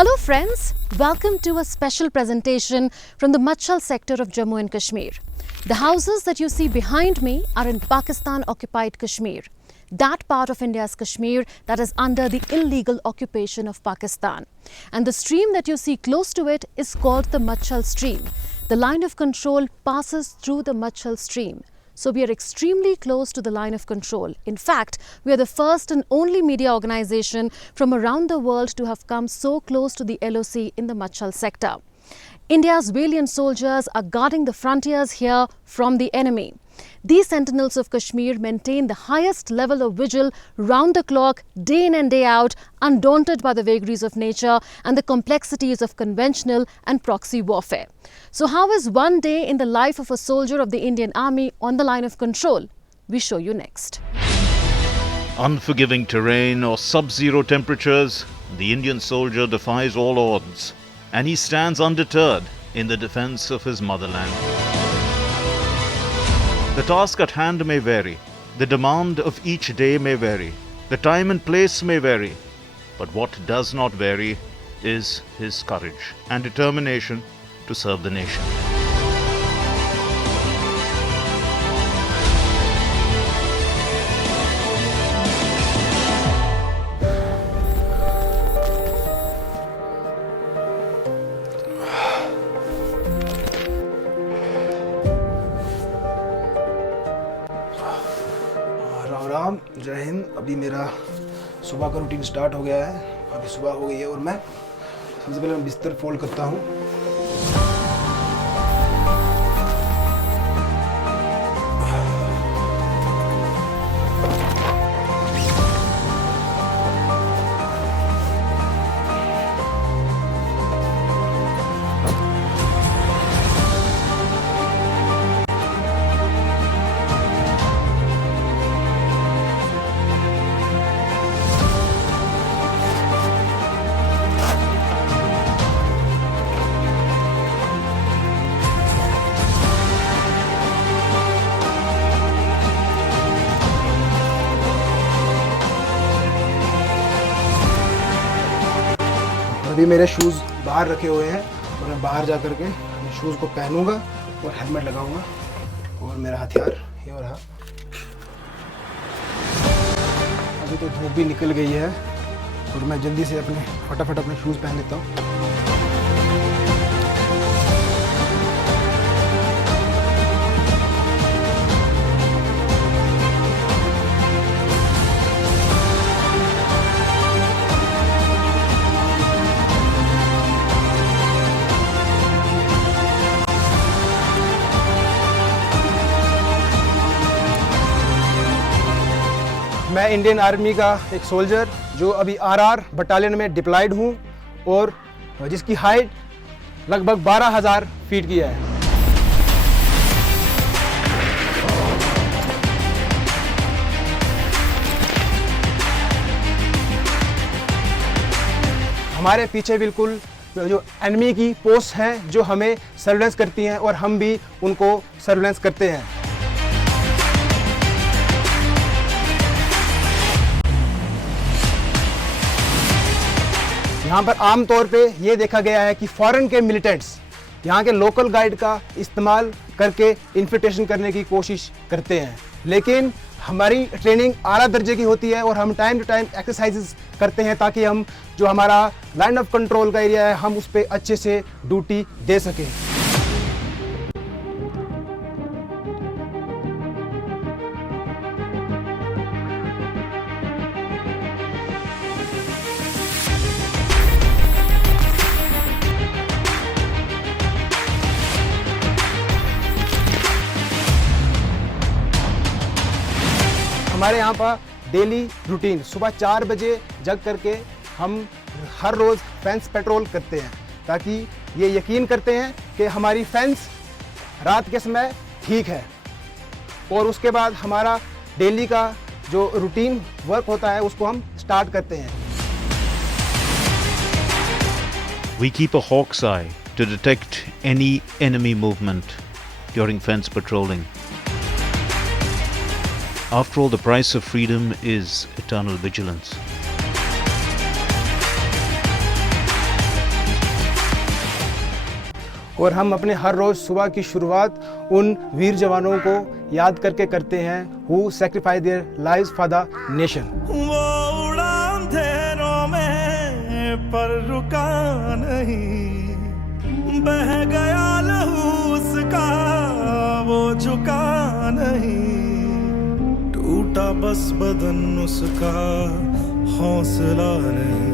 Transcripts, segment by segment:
Hello friends, welcome to a special presentation from the Machal sector of Jammu and Kashmir. The houses that you see behind me are in Pakistan occupied Kashmir, that part of India's Kashmir that is under the illegal occupation of Pakistan. And the stream that you see close to it is called the Machal stream. The line of control passes through the Machal stream. So we are extremely close to the line of control. In fact, we are the first and only media organization from around the world to have come so close to the LOC in the Machal sector. India's valiant soldiers are guarding the frontiers here from the enemy. These sentinels of Kashmir maintain the highest level of vigil round the clock, day in and day out, undaunted by the vagaries of nature and the complexities of conventional and proxy warfare. So how is one day in the life of a soldier of the Indian Army on the line of control? We show you next. Unforgiving terrain or sub-zero temperatures, the Indian soldier defies all odds, and he stands undeterred in the defense of his motherland. The task at hand may vary, the demand of each day may vary, the time and place may vary, but what does not vary is his courage and determination to serve the nation. Ram जय हिंद। अभी मेरा सुबह का routine start हो गया है। अभी सुबह हो गई है और मैं सबसे पहले बिस्तर फोल्ड करता हूँ। अभी मेरे शूज़ बाहर रखे हुए हैं और मैं बाहर जा कर के शूज़ को पहनूंगा और हेलमेट लगाऊंगा और मेरा हथियार ये रहा। अभी तो धूप भी निकल गई है और मैं जल्दी से फटाफट अपने शूज़ पहन लेता हूँ। मैं इंडियन आर्मी का एक सोल्जर जो अभी आरआर बटालियन में डिप्लॉयड हूँ और जिसकी हाइट लगभग 12,000 फीट की है। हमारे पीछे बिल्कुल जो एनिमी की पोस्ट हैं जो हमें सर्वेलेंस करती हैं और हम भी उनको सर्वेलेंस करते हैं। यहाँ पर आम तौर पे ये देखा गया है कि फॉरेन के मिलिटेंट्स यहाँ के लोकल गाइड का इस्तेमाल करके इन्फिल्ट्रेशन करने की कोशिश करते हैं, लेकिन हमारी ट्रेनिंग आला दर्जे की होती है और हम टाइम टू टाइम एक्सरसाइजेस करते हैं ताकि हम जो हमारा लाइन ऑफ कंट्रोल का एरिया है हम उस पर अच्छे से ड्यूटी दे सकें। हमारे यहाँ पर डेली रूटीन सुबह 4 बजे जग करके हम हर रोज़ फेंस पेट्रोल करते हैं ताकि ये यकीन करते हैं कि हमारी फेंस रात के समय ठीक है और उसके बाद हमारा डेली का जो रूटीन वर्क होता है उसको हम स्टार्ट करते हैं। We keep a hawk's eye to detect any enemy movement during fence patrolling. After all, the price of freedom is eternal vigilance. और हम अपने हर रोज़ सुबह की शुरुआत उन वीर जवानों को याद करके करते हैं who sacrificed their lives for the nation. वो उड़ा अंधेरों में पर रुका नहीं, बह गया लहू उसका वो झुका नहीं, टूटा बस बदन उसका हौसला नहीं।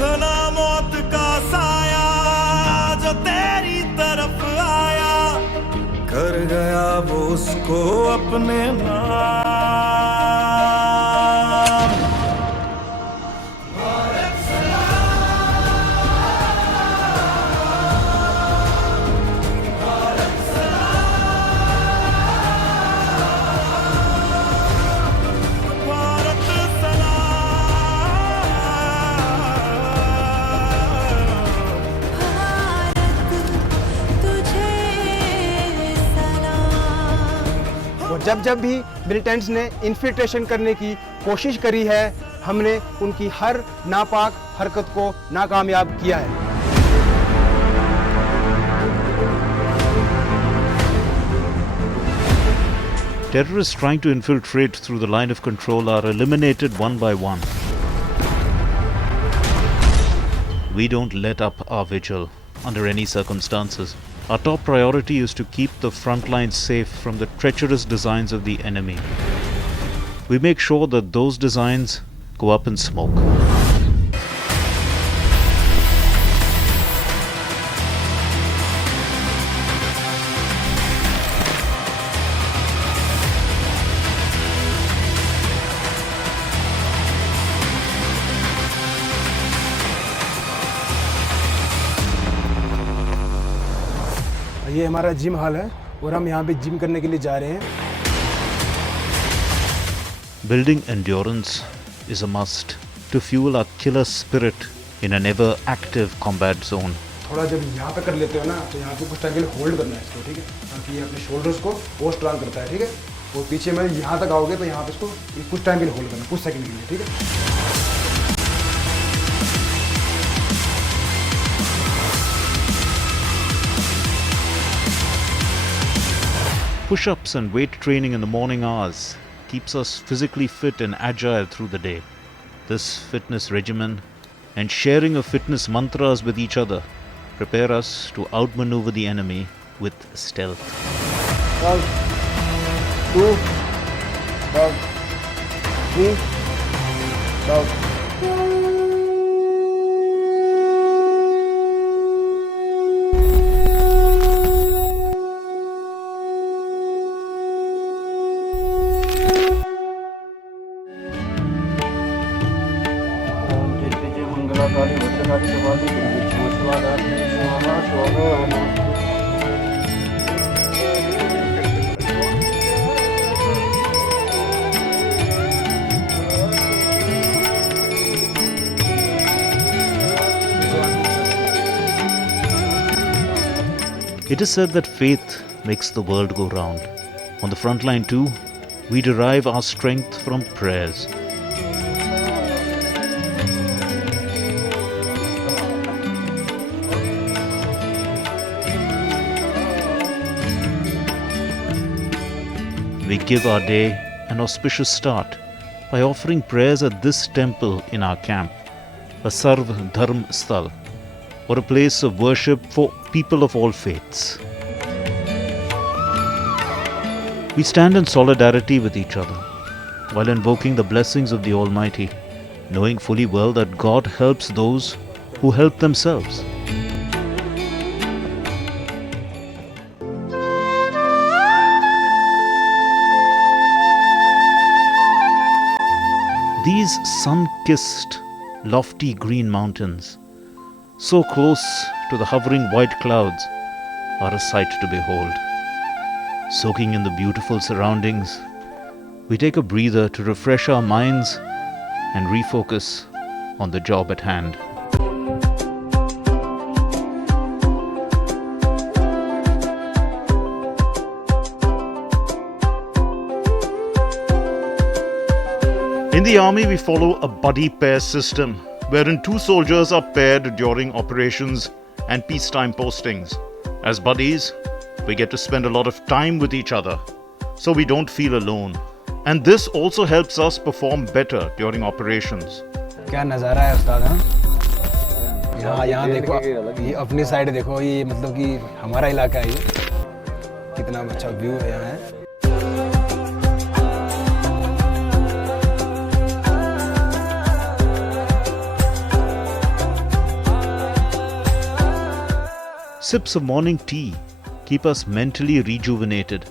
घना मौत का साया जो तेरी तरफ आया, कर गया वो उसको अपने नाम। और जब भी मिलिटेंट्स ने इन्फिल्ट्रेशन करने की कोशिश करी है, हमने उनकी हर नापाक हरकत को नाकामयाब किया है। Terrorists trying to infiltrate through the line of control are eliminated one by one. We don't let up our vigil under any circumstances. Our top priority is to keep the front lines safe from the treacherous designs of the enemy. We make sure that those designs go up in smoke. ये हमारा gym hall है और हम यहाँ पे gym करने के लिए जा रहे हैं। Building endurance is a must to fuel our killer spirit in an ever active combat zone. थोड़ा जब यहाँ पे कर लेते हो ना, तो यहाँ पे कुछ टाइम के लिए होल्ड करना है इसको, ठीक है, ताकि ये अपने शोल्डर्स को वो स्ट्रांग करता है, ठीक है। और पीछे में यहाँ तक आओगे तो यहाँ पे इसको कुछ टाइम के लिए होल्ड करना, कुछ सेकंड के लिए, ठीक है। Push-ups and weight training in the morning hours keeps us physically fit and agile through the day. This fitness regimen and sharing of fitness mantras with each other prepare us to outmaneuver the enemy with stealth. 1, 2, 3, It is said that faith makes the world go round. On the front line too, we derive our strength from prayers. We give our day an auspicious start by offering prayers at this temple in our camp, a Sarv Dharm Sthal, or a place of worship for people of all faiths. We stand in solidarity with each other while invoking the blessings of the Almighty, knowing fully well that God helps those who help themselves. These sun-kissed, lofty green mountains, so close to the hovering white clouds, are a sight to behold. Soaking in the beautiful surroundings, we take a breather to refresh our minds and refocus on the job at hand. In the army, we follow a buddy pair system wherein two soldiers are paired during operations and peacetime postings. As buddies, we get to spend a lot of time with each other, so we don't feel alone. And this also helps us perform better during operations. क्या नज़ारा है उस्ताद, हाँ? यहाँ देखो, ये अपनी side देखो, ये मतलब कि हमारा इलाका है, ये कितना अच्छा व्यू है यहाँ है। Sips of morning tea keep us mentally rejuvenated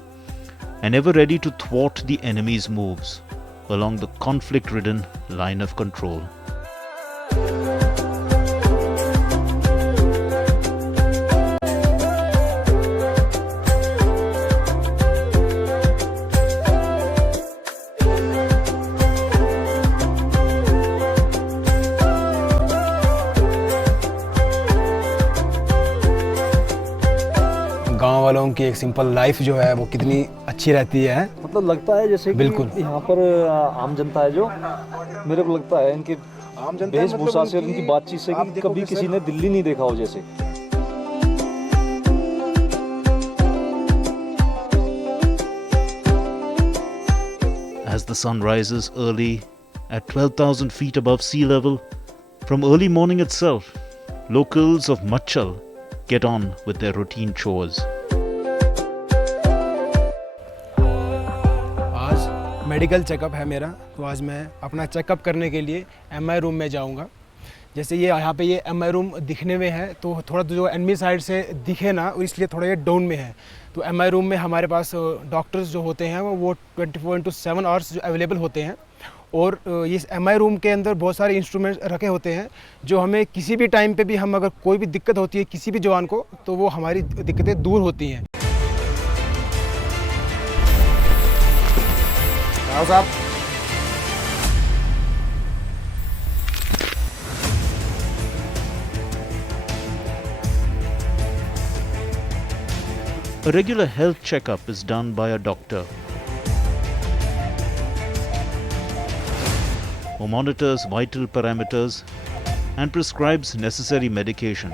and ever ready to thwart the enemy's moves along the conflict-ridden line of control. गांव वालों की एक सिंपल लाइफ जो है वो कितनी अच्छी रहती है, मतलब लगता है जैसे कि बिल्कुल। यहाँ पर आम जनता है जो, मेरे को लगता है इनके वेशभूषा से और इनकी बातचीत से कि कभी किसी ने दिल्ली नहीं देखा हो जैसे। As the sun rises early at 12,000 feet above sea level, from early morning itself, locals of Machal get on with their routine chores. आज मेडिकल चेकअप है मेरा, तो आज मैं अपना चेकअप करने के लिए एमआई रूम में जाऊंगा। जैसे ये यहाँ पे ये एमआई रूम दिखने में है, तो थोड़ा जो एनमी साइड से दिखे ना, इसलिए थोड़ा ये डाउन में है। तो एमआई रूम में हमारे पास डॉक्टर्स जो होते हैं वो 24/7 आवर्स जो अवेलेबल होते हैं, और इस एमआई रूम के अंदर बहुत सारे इंस्ट्रूमेंट्स रखे होते हैं जो हमें किसी भी टाइम पे भी, हम अगर कोई भी दिक्कत होती है किसी भी जवान को, तो वो हमारी दिक्कतें दूर होती हैं। साहब A regular health checkup is done by a doctor who monitors vital parameters and prescribes necessary medication.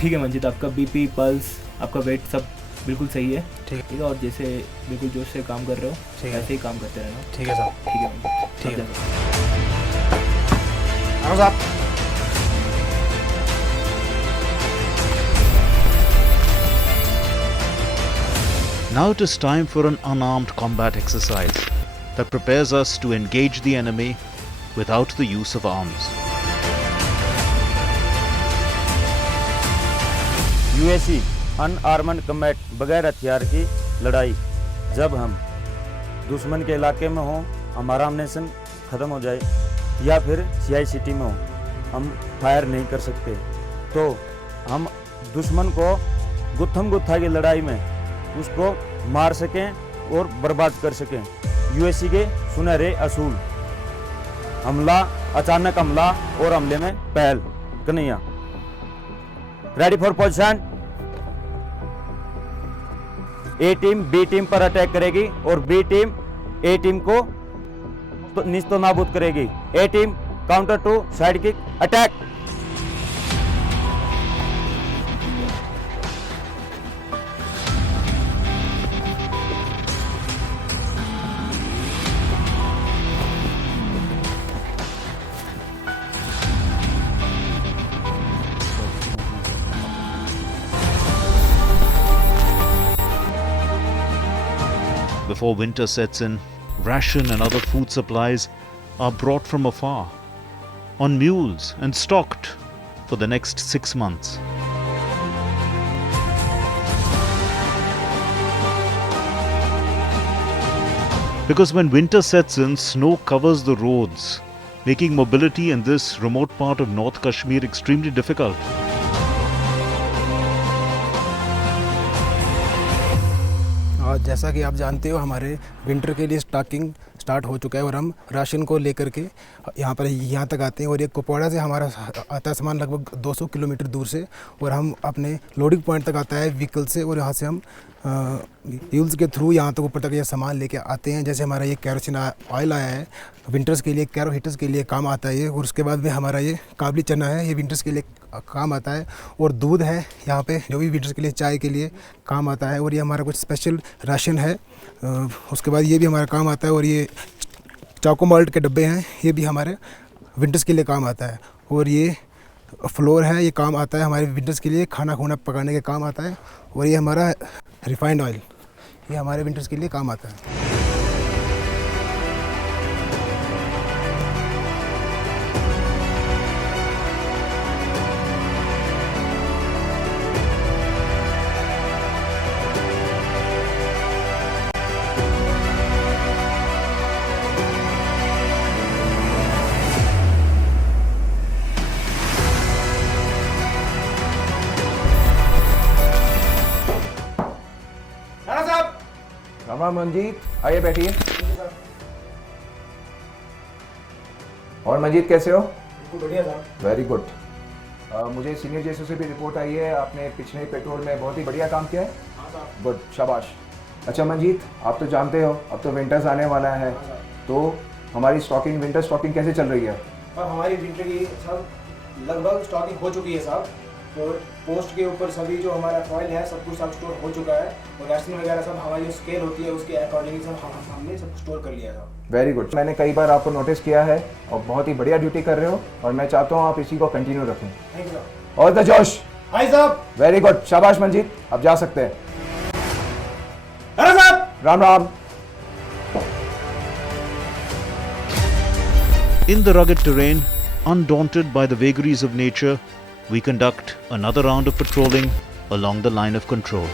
ठीक है मंजित, आपका बीपी, पल्स, आपका वेट सब बिल्कुल सही है। ठीक है, और जैसे बिल्कुल जोश से काम कर रहे हो ऐसे ही काम करते रहना। ठीक है साहब। ठीक है मंजित, ठीक है साहब। Now it is time for an unarmed combat exercise that prepares us to engage the enemy without the use of arms. UAC unarmed combat, बगैर हथियार की लड़ाई। जब हम दुश्मन के इलाके में हों, हमारा अमनेशन ख़त्म हो जाए या फिर सीआई सिटी में हो, हम फायर नहीं कर सकते, तो हम दुश्मन को गुत्थम गुत्था की लड़ाई में उसको मार सकें और बर्बाद कर सकें। यूएसी के सुनहरे असूल: हमला, अचानक हमला और हमले में पहल। Kanhaiya, ready for position. A team B team पर अटैक करेगी और बी टीम ए टीम को निस्तो नाबूद करेगी। A team counter to side kick attack. Before winter sets in, ration and other food supplies are brought from afar on mules and stocked for the next 6 months. Because when winter sets in, snow covers the roads, making mobility in this remote part of North Kashmir extremely difficult. और जैसा कि आप जानते हो, हमारे winter के लिए stocking start हो चुका है और हम राशन को लेकर के यहाँ तक आते हैं। और ये कुपवाड़ा से हमारा आता है सामान लगभग 200 किलोमीटर दूर से, और हम अपने लोडिंग पॉइंट तक आता है व्हीकल से, और यहाँ से हम व्हील्स के थ्रू यहाँ तक ऊपर तक ये सामान लेके आते हैं। जैसे हमारा ये कैरोसिन ऑयल आया है, विंटर्स के लिए कैरो हीटर्स के लिए काम आता है ये। और उसके बाद में हमारा ये काबली चना है, ये विंटर्स के लिए काम आता है। और दूध है यहाँ पे, जो भी विंटर्स के लिए चाय के लिए काम आता है। और ये हमारा कुछ स्पेशल राशन है, उसके बाद ये भी हमारा काम आता है। और ये चाको माल्ट के डब्बे हैं, ये भी हमारे विंटर्स के लिए काम आता है। और ये फ्लोर है, ये काम आता है हमारे विंटर्स के लिए, खाना खुना पकाने के काम आता है। और ये हमारा रिफाइंड ऑयल, ये हमारे विंटर्स के लिए काम आता है। राम मंजीत, आइए बैठिए। और मंजीत कैसे हो? बढ़िया साहब। Very good. मुझे सीनियर जेसो से भी रिपोर्ट आई है, आपने पिछले पेट्रोल में बहुत ही बढ़िया काम किया है। गुड, शाबाश। अच्छा मंजीत, आप तो जानते हो अब तो विंटर्स आने वाला है, तो हमारी स्टॉकिंग, विंटर स्टॉकिंग कैसे चल रही है? अब हमारी विंटर की सब लगभग स्टॉकिंग हो चुकी है साहब। और पोस्ट के ऊपर सभी जो हमारा फॉइल है सब कुछ सब स्टोर हो चुका है। और राशन वगैरह सब हमारी जो स्केल होती है उसके अकॉर्डिंग सब हमने सब स्टोर कर लिया था। Very good. मैंने कई बार आपको नोटिस किया है और बहुत ही बढ़िया ड्यूटी कर रहे हो, और मैं चाहता हूँ आप इसी को कंटिन्यू रखें। Thank you. और द जोश। हाय साहब। वेरी गुड, शाबाश मंजीत, आप जा सकते हैं। अरे साहब। Ram Ram. In the rugged terrain, undaunted by the vagaries of nature, we conduct another round of patrolling along the line of control.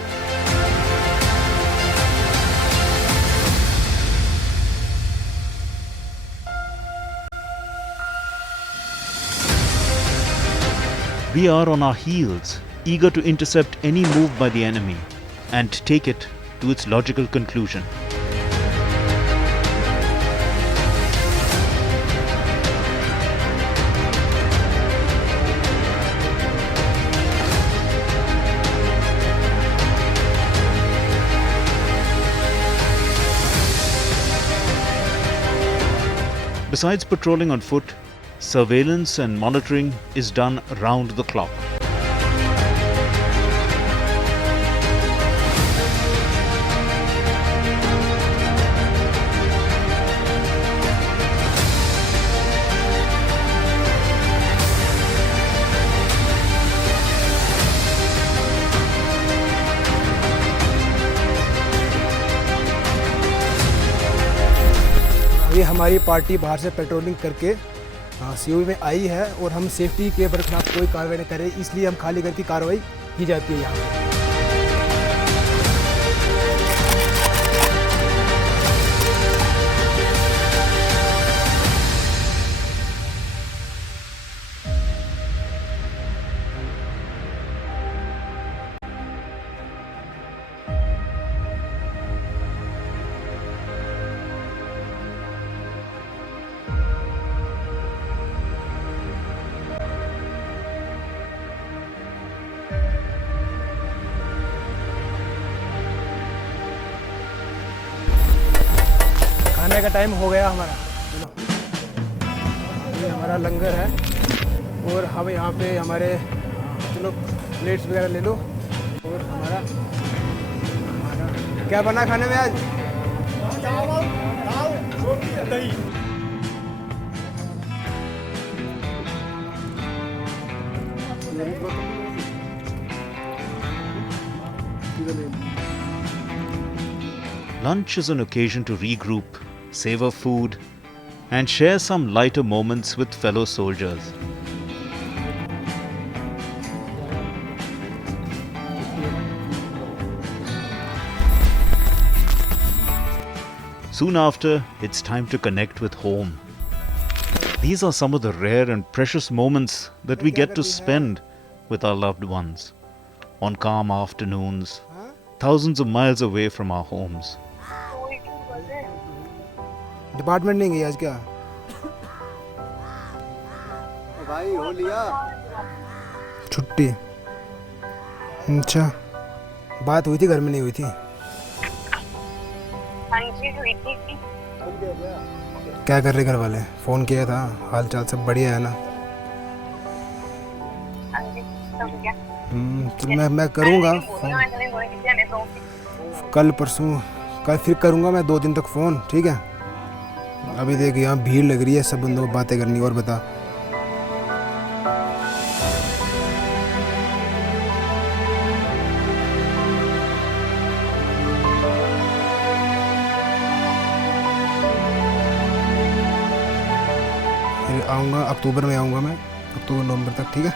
We are on our heels, eager to intercept any move by the enemy and take it to its logical conclusion. Besides patrolling on foot, surveillance and monitoring is done round the clock. ये हमारी party बाहर से patrolling करके CO में आई है। और हम safety के बरखिलाफ कोई कार्रवाई नहीं करें, इसलिए हम खाली घर की कार्रवाई की जाती है यहाँ पे। खाने का टाइम हो गया हमारा। ये हमारा लंगर है और हम यहाँ पे हमारे चलो प्लेट्स वगैरह ले लो। और हमारा क्या बना खाने में आज? चावल, दाल, रोटी, दही। Lunch is an occasion to regroup, savor food, and share some lighter moments with fellow soldiers. Soon after, it's time to connect with home. These are some of the rare and precious moments that we get to spend with our loved ones on calm afternoons, thousands of miles away from our homes. Department नहीं गई आज क्या? भाई हो लिया छुट्टी। अच्छा, बात हुई थी घर में, नहीं हुई थी? हाँ जी हुई थी। क्या कर रहे घर वाले? फ़ोन किया था, हाल चाल सब बढ़िया है ना? हाँ जी सब क्या? तो मैं करूँगा कल परसों, कल फिर करूँगा मैं 2 दिन तक फ़ोन, ठीक है? अभी देख यहाँ भीड़ लग रही है, सब बंदों को बातें करनी। और बता। फिर आऊँगा अक्टूबर में, आऊँगा मैं अक्टूबर नवंबर तक, ठीक है?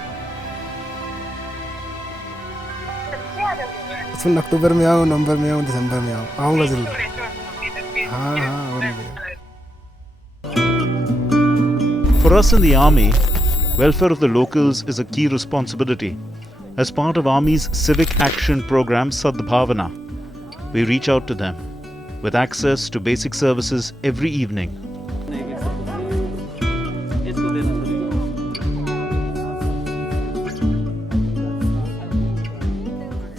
सुन, अक्टूबर में आऊँ, नवंबर में आऊँ, दिसंबर में आऊँ, आऊँगा ज़रूर। हाँ हाँ, और For us in the army, welfare of the locals is a key responsibility. As part of Army's civic action program Sadbhavana, we reach out to them with access to basic services every evening.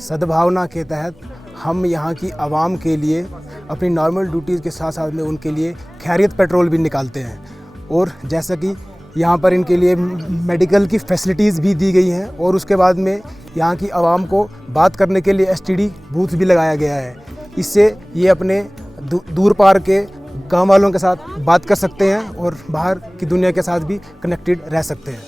सद्भावना के तहत हम यहाँ की आवाम के लिए अपनी normal duties के साथ साथ में उनके लिए खैरियत पेट्रोल भी निकालते हैं। और जैसा कि यहाँ पर इनके लिए मेडिकल की फैसिलिटीज़ भी दी गई हैं, और उसके बाद में यहाँ की आवाम को बात करने के लिए STD बूथ भी लगाया गया है। इससे ये अपने दूर पार के गांव वालों के साथ बात कर सकते हैं और बाहर की दुनिया के साथ भी कनेक्टेड रह सकते हैं।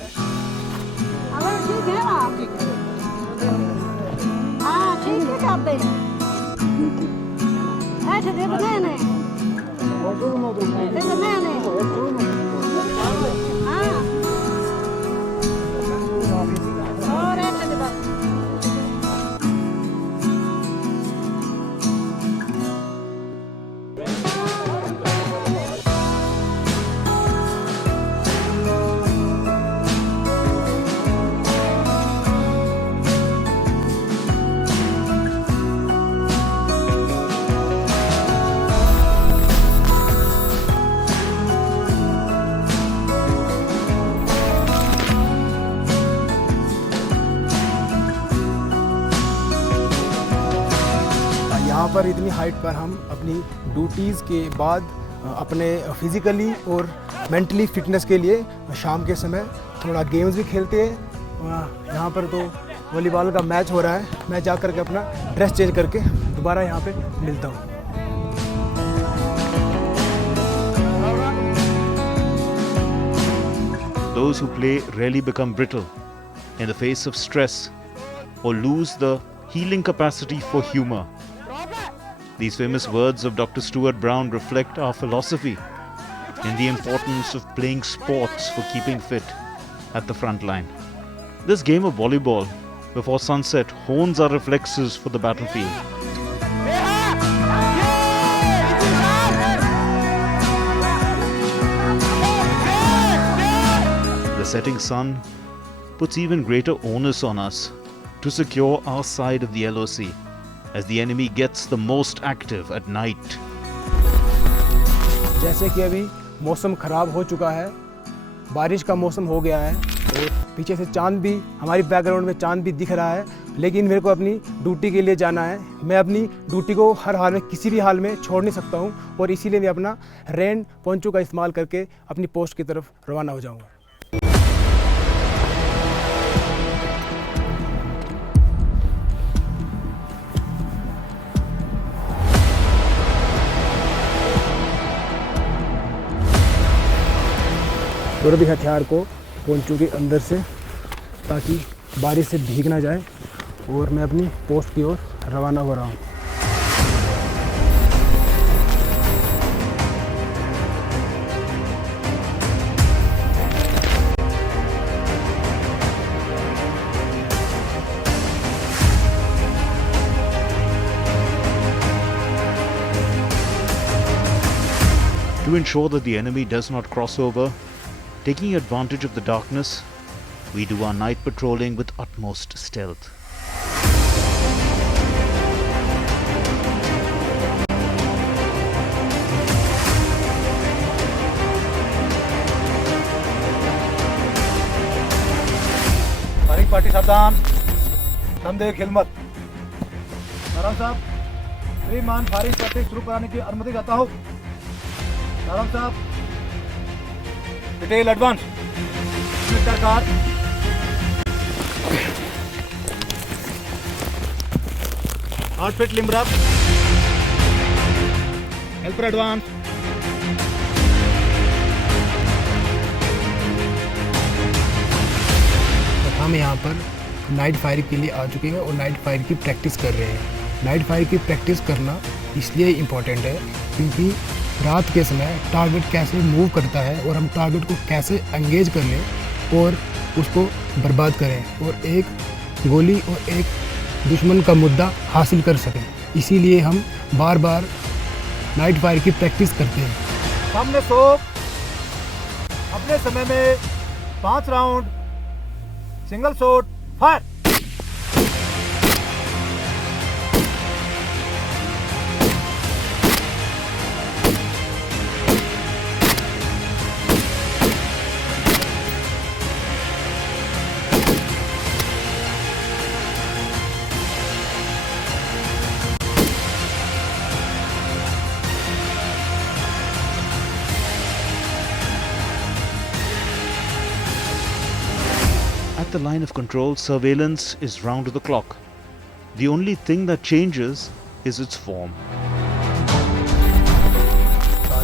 यहाँ पर इतनी हाइट पर हम अपनी ड्यूटीज़ के बाद अपने फिज़िकली और मेंटली फिटनेस के लिए शाम के समय थोड़ा गेम्स भी खेलते हैं। यहाँ पर तो वॉलीबॉल का मैच हो रहा है, मैं जा कर के अपना ड्रेस चेंज करके दोबारा यहाँ पे मिलता हूँ। Those who play rarely become brittle in the face of stress or lose the healing capacity for humor. These famous words of Dr. Stuart Brown reflect our philosophy in the importance of playing sports for keeping fit at the front line. This game of volleyball before sunset hones our reflexes for the battlefield. The setting sun puts even greater onus on us to secure our side of the LOC, as the enemy gets the most active at night. जैसे कि अभी मौसम ख़राब हो चुका है, बारिश का मौसम हो गया है और पीछे से चांद भी, हमारी बैकग्राउंड में चांद भी दिख रहा है, लेकिन मेरे को अपनी ड्यूटी के लिए जाना है। मैं अपनी ड्यूटी को हर हाल में, किसी भी हाल में छोड़ नहीं सकता हूँ, और इसीलिए मैं अपना रेन पोंचो का इस्तेमाल करके अपनी पोस्ट की तरफ रवाना हो जाऊँगा। और भी हथियार को पोंचो के अंदर से, ताकि बारिश से भीग ना जाए, और मैं अपनी पोस्ट की ओर रवाना हो रहा हूँ। To ensure that the enemy does not cross over, taking advantage of the darkness, we do our night patrolling with utmost stealth. Party सावधान, दम दे, खेल मत। नारायण साहब, श्रीमान फारिग प्रैक्टिस शुरू कराने की अनुमति देता हूँ। सारंग साहब, डिटेल एडवांस कार आउटफिट लिम्बरा हेल्पर एडवांस हम यहाँ पर नाइट फायर के लिए आ चुके हैं और नाइट फायर की प्रैक्टिस कर रहे हैं। नाइट फायर की प्रैक्टिस करना इसलिए इम्पोर्टेंट है क्योंकि रात के समय टारगेट कैसे मूव करता है और हम टारगेट को कैसे एंगेज कर लें और उसको बर्बाद करें और एक गोली और एक दुश्मन का मुद्दा हासिल कर सकें। इसीलिए हम बार बार नाइट फायर की प्रैक्टिस करते हैं। सामने सो अपने समय में 5 round single shot fire. At the line of control, surveillance is round the clock. The only thing that changes is its form.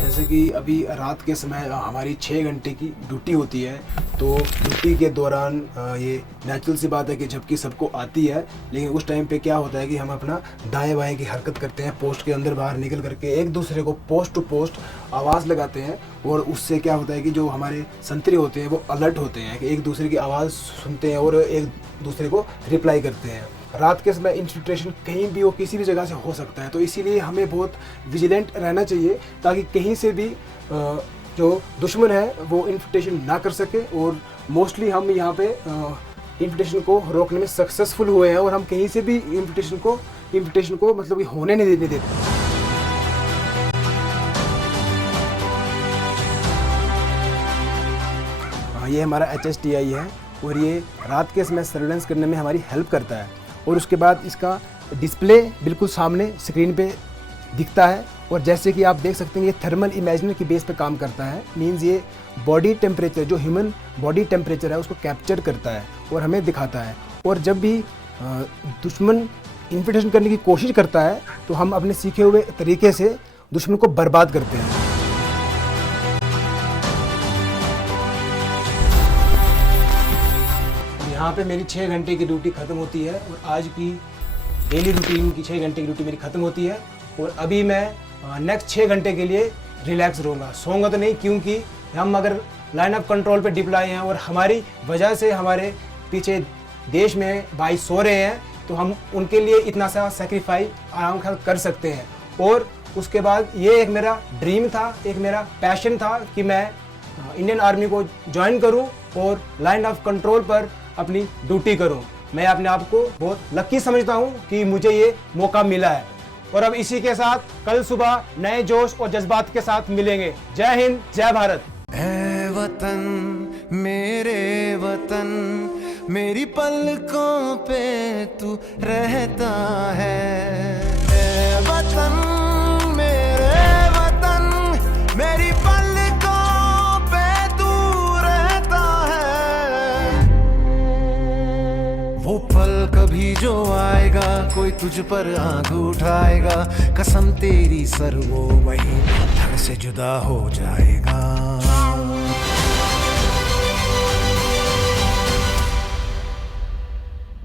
जैसे कि अभी रात के समय हमारी 6 घंटे की ड्यूटी होती है, तो ड्यूटी के दौरान ये नेचुरल सी बात है कि झपकी सबको आती है, लेकिन उस टाइम पे क्या होता है कि हम अपना दाएं बाएं की हरकत करते हैं, पोस्ट के अंदर बाहर निकल करके एक दूसरे को पोस्ट टू पोस्ट आवाज़ लगाते हैं और उससे क्या होता है कि जो हमारे संतरी होते हैं वो अलर्ट होते हैं कि एक दूसरे की आवाज़ सुनते हैं और एक दूसरे को रिप्लाई करते हैं। रात के समय इन्फिल्ट्रेशन कहीं भी हो, किसी भी जगह से हो सकता है, तो इसीलिए हमें बहुत विजिलेंट रहना चाहिए ताकि कहीं से भी जो दुश्मन है वो इन्फिल्ट्रेशन ना कर सके। और मोस्टली हम यहाँ पे इन्फिल्ट्रेशन को रोकने में सक्सेसफुल हुए हैं और हम कहीं से भी इन्फिल्ट्रेशन को मतलब कि होने नहीं देते। ये हमारा HSTI है और ये रात के समय सर्वेलेंस करने में हमारी हेल्प करता है। और उसके बाद इसका डिस्प्ले बिल्कुल सामने स्क्रीन पे दिखता है और जैसे कि आप देख सकते हैं ये थर्मल इमेजनर की बेस पे काम करता है। मींस ये बॉडी टेम्परेचर, जो ह्यूमन बॉडी टेम्परेचर है उसको कैप्चर करता है और हमें दिखाता है। और जब भी दुश्मन इन्फिल्ट्रेशन करने की कोशिश करता है तो हम अपने सीखे हुए तरीके से दुश्मन को बर्बाद करते हैं। यहाँ पे मेरी 6 घंटे की ड्यूटी ख़त्म होती है और आज की डेली रूटीन की 6 घंटे की ड्यूटी मेरी ख़त्म होती है और अभी मैं नेक्स्ट 6 घंटे के लिए रिलैक्स रहूँगा। सोऊंगा तो नहीं, क्योंकि हम अगर लाइन ऑफ कंट्रोल पे डिप्लॉय हैं और हमारी वजह से हमारे पीछे देश में भाई सो रहे हैं तो हम उनके लिए इतना सा सेक्रीफाइस आराम से कर सकते हैं। और उसके बाद ये एक मेरा ड्रीम था, एक मेरा पैशन था कि मैं इंडियन आर्मी को ज्वाइन करूं और लाइन ऑफ कंट्रोल पर अपनी ड्यूटी करूं। मैं अपने आप को बहुत लकी समझता हूं कि मुझे ये मौका मिला है। और अब इसी के साथ कल सुबह नए जोश और जज्बात के साथ मिलेंगे। जय हिंद, जय भारत। ऐ वतन मेरे वतन, मेरी पलकों पे तू रहता है। ऐ वतन मेरे वतन, मेरी पलकों पे तू रहता है। वो पल कभी जो आएगा कोई तुझ पर आंख उठाएगा, कसम तेरी सर वो वही धड़ से जुदा हो जाएगा।